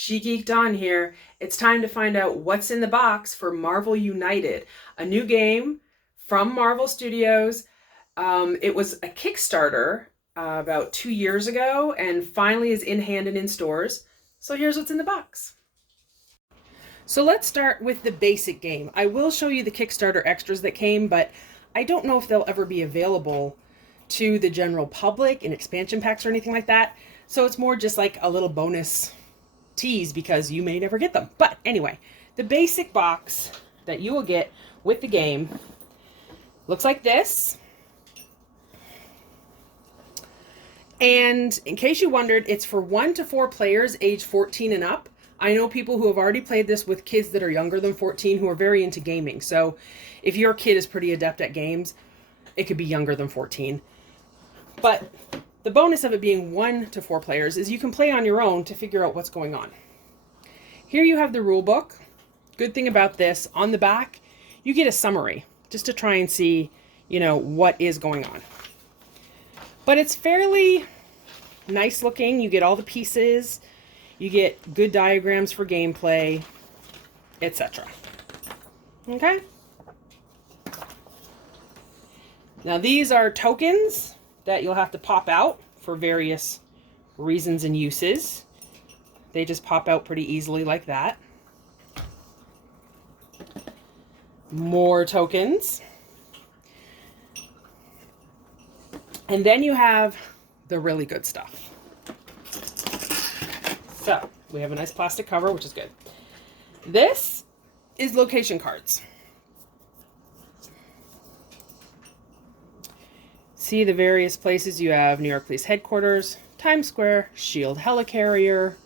She Geeked On here. It's time to find out what's in the box for Marvel United, a new game from Marvel Studios. It was a Kickstarter about 2 years ago and finally is in hand and in stores. So here's what's in the box. So let's start with the basic game. I will show you the Kickstarter extras that came, but I don't know if they'll ever be available to the general public in expansion packs or anything like that. So it's more just like a little bonus tease because you may never get them. But anyway, the basic box that you will get with the game looks like this. And in case you wondered, it's for 1 to 4 players age 14 and up. I know people who have already played this with kids that are younger than 14 who are very into gaming. So if your kid is pretty adept at games, it could be younger than 14. But the bonus of it being 1 to 4 players is you can play on your own to figure out what's going on. Here you have the rule book. Good thing about this, on the back, you get a summary just to try and see, what is going on. But it's fairly nice looking. You get all the pieces. You get good diagrams for gameplay, etc. Okay? Now these are tokens that you'll have to pop out for various reasons and uses. They just pop out pretty easily like that. More tokens. And then you have the really good stuff. So we have a nice plastic cover, which is good. This is location cards. See the various places you have: New York Police Headquarters, Times Square, SHIELD Helicarrier,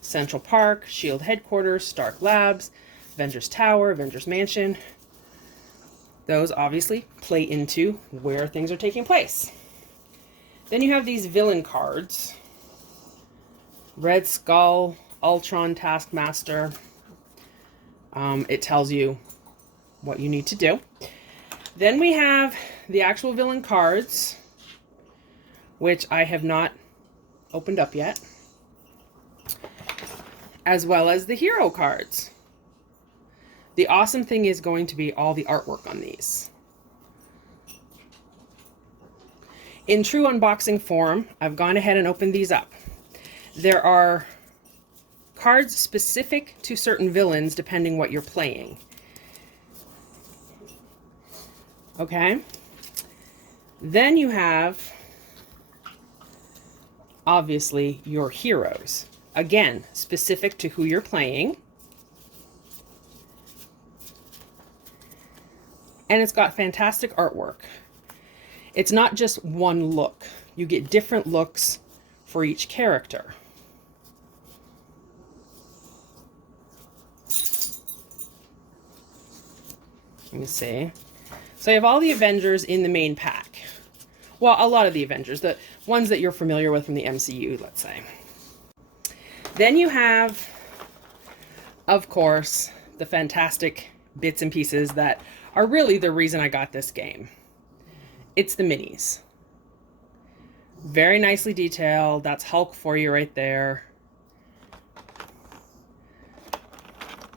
Central Park, SHIELD Headquarters, Stark Labs, Avengers Tower, Avengers Mansion. Those obviously play into where things are taking place. Then you have these villain cards. Red Skull, Ultron, Taskmaster. It tells you what you need to do. Then we have the actual villain cards, which I have not opened up yet, as well as the hero cards. The awesome thing is going to be all the artwork on these. In true unboxing form, I've gone ahead and opened these up. There are cards specific to certain villains depending what you're playing. Okay? Then you have, obviously, your heroes. Again, specific to who you're playing. And it's got fantastic artwork. It's not just one look. You get different looks for each character. Let me see. So you have all the Avengers in the main pack. Well, a lot of the Avengers, the ones that you're familiar with from the MCU, let's say. Then you have, of course, the fantastic bits and pieces that are really the reason I got this game. It's the minis. Very nicely detailed. That's Hulk for you right there.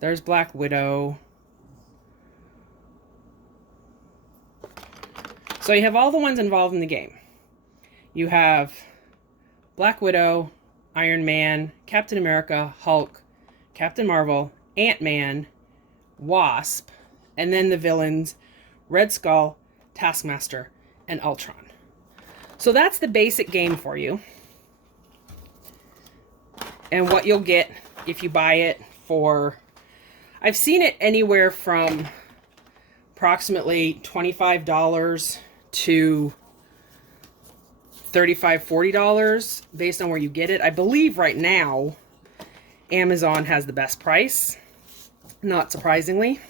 There's Black Widow. So you have all the ones involved in the game. You have Black Widow, Iron Man, Captain America, Hulk, Captain Marvel, Ant-Man, Wasp, and then the villains, Red Skull, Taskmaster, and Ultron. So that's the basic game for you. And what you'll get if you buy it for, I've seen it anywhere from approximately $25 to $35, $40 based on where you get it. I believe right now Amazon has the best price, not surprisingly.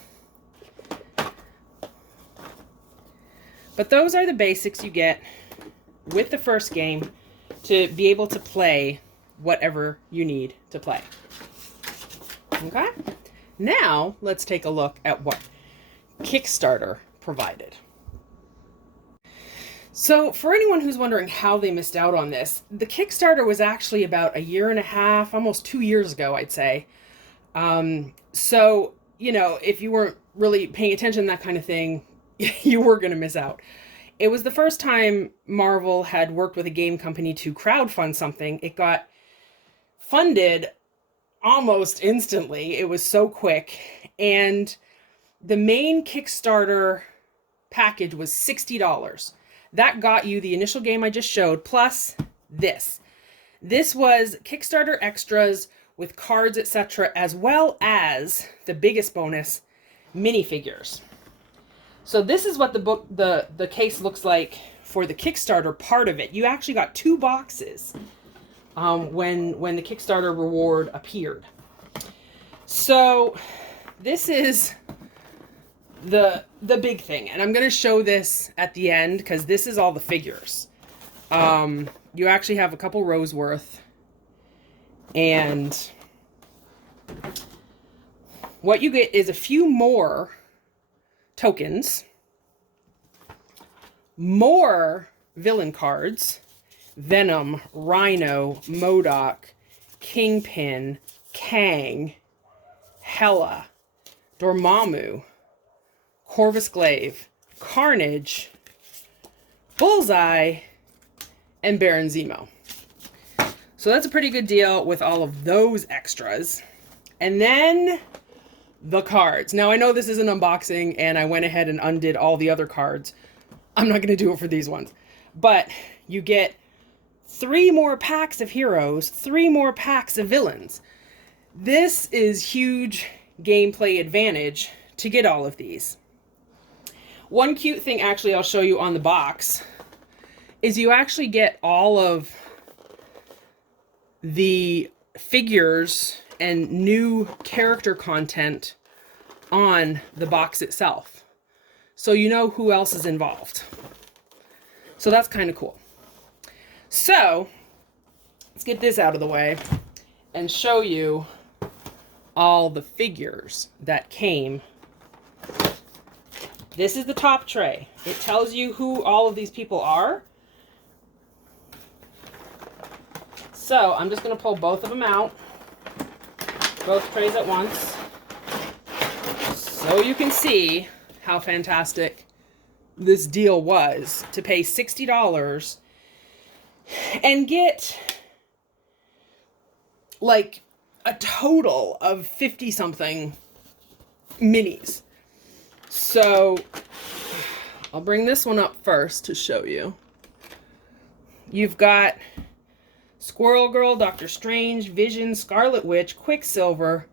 But those are the basics you get with the first game to be able to play whatever you need to play. Okay? Now, let's take a look at what Kickstarter provided. So for anyone who's wondering how they missed out on this, the Kickstarter was actually about a year and a half, almost 2 years ago, I'd say. So, if you weren't really paying attention to that kind of thing, you were going to miss out. It was the first time Marvel had worked with a game company to crowdfund something. It got funded almost instantly. It was so quick. And the main Kickstarter package was $60. That got you the initial game I just showed, plus this. This was Kickstarter extras with cards, etc., as well as the biggest bonus, minifigures. So this is what the case looks like for the Kickstarter part of it. You actually got 2 boxes when the Kickstarter reward appeared. So this is the big thing, and I'm going to show this at the end because this is all the figures. You actually have a couple rows worth, and what you get is a few more tokens, more villain cards: Venom, Rhino, MODOK, Kingpin, Kang, Hela, Dormammu, Corvus Glaive, Carnage, Bullseye, and Baron Zemo. So that's a pretty good deal with all of those extras. And then the cards. Now I know this is an unboxing and I went ahead and undid all the other cards. I'm not going to do it for these ones. But you get 3 more packs of heroes, 3 more packs of villains. This is huge gameplay advantage to get all of these. One cute thing actually I'll show you on the box is you actually get all of the figures and new character content on the box itself. So you know who else is involved. So that's kind of cool. So let's get this out of the way and show you all the figures that came. This is the top tray. It tells you who all of these people are. So I'm just going to pull both of them out, both trays at once, so you can see how fantastic this deal was to pay $60 and get like a total of 50 something minis. So I'll bring this one up first to show you. You've got Squirrel Girl, Doctor Strange, Vision, Scarlet Witch, Quicksilver,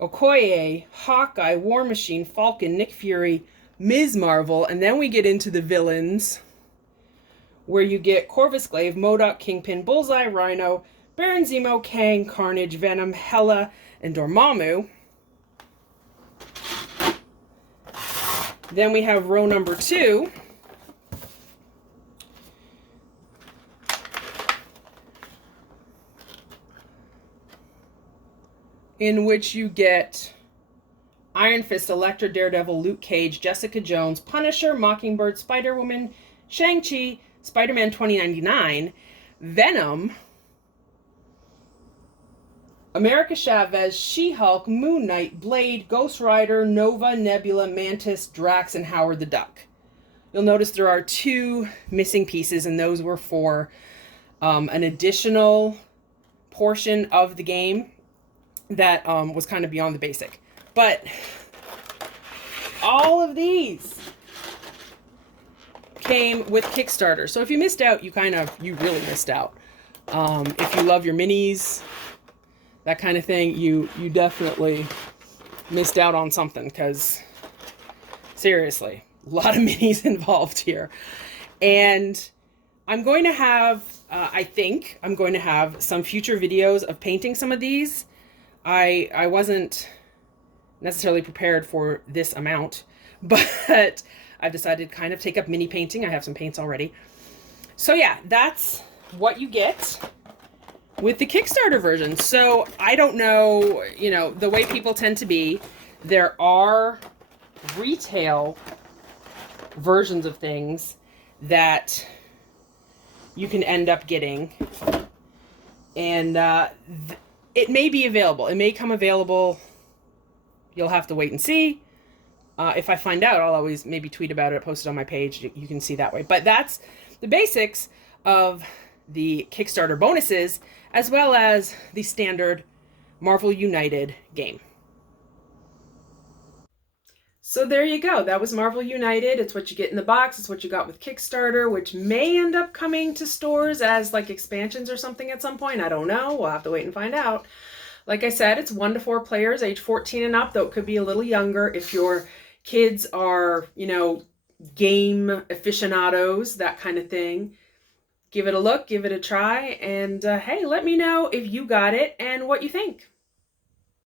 Okoye, Hawkeye, War Machine, Falcon, Nick Fury, Ms. Marvel, and then we get into the villains, where you get Corvus Glaive, MODOK, Kingpin, Bullseye, Rhino, Baron Zemo, Kang, Carnage, Venom, Hela, and Dormammu. Then we have row number 2. In which you get Iron Fist, Elektra, Daredevil, Luke Cage, Jessica Jones, Punisher, Mockingbird, Spider-Woman, Shang-Chi, Spider-Man 2099, Venom, America Chavez, She-Hulk, Moon Knight, Blade, Ghost Rider, Nova, Nebula, Mantis, Drax, and Howard the Duck. You'll notice there are 2 missing pieces, and those were for an additional portion of the game that was kind of beyond the basic. But all of these came with Kickstarter. So if you missed out, you really missed out. If you love your minis, that kind of thing, you definitely missed out on something, because seriously, a lot of minis involved here. And I'm going to have, I think I'm going to have some future videos of painting some of these. I wasn't necessarily prepared for this amount, but I've decided to kind of take up mini painting. I have some paints already. So yeah, that's what you get with the Kickstarter version. So I don't know, the way people tend to be, there are retail versions of things that you can end up getting. And it may be available. It may come available. You'll have to wait and see. If I find out, I'll always maybe tweet about it, post it on my page. You can see that way. But that's the basics of the Kickstarter bonuses, as well as the standard Marvel United game. So there you go. That was Marvel United. It's what you get in the box. It's what you got with Kickstarter, which may end up coming to stores as like expansions or something at some point. I don't know. We'll have to wait and find out. Like I said, it's 1 to 4 players, age 14 and up, though it could be a little younger if your kids are, you know, game aficionados, that kind of thing. Give it a look, give it a try, and hey, let me know if you got it and what you think.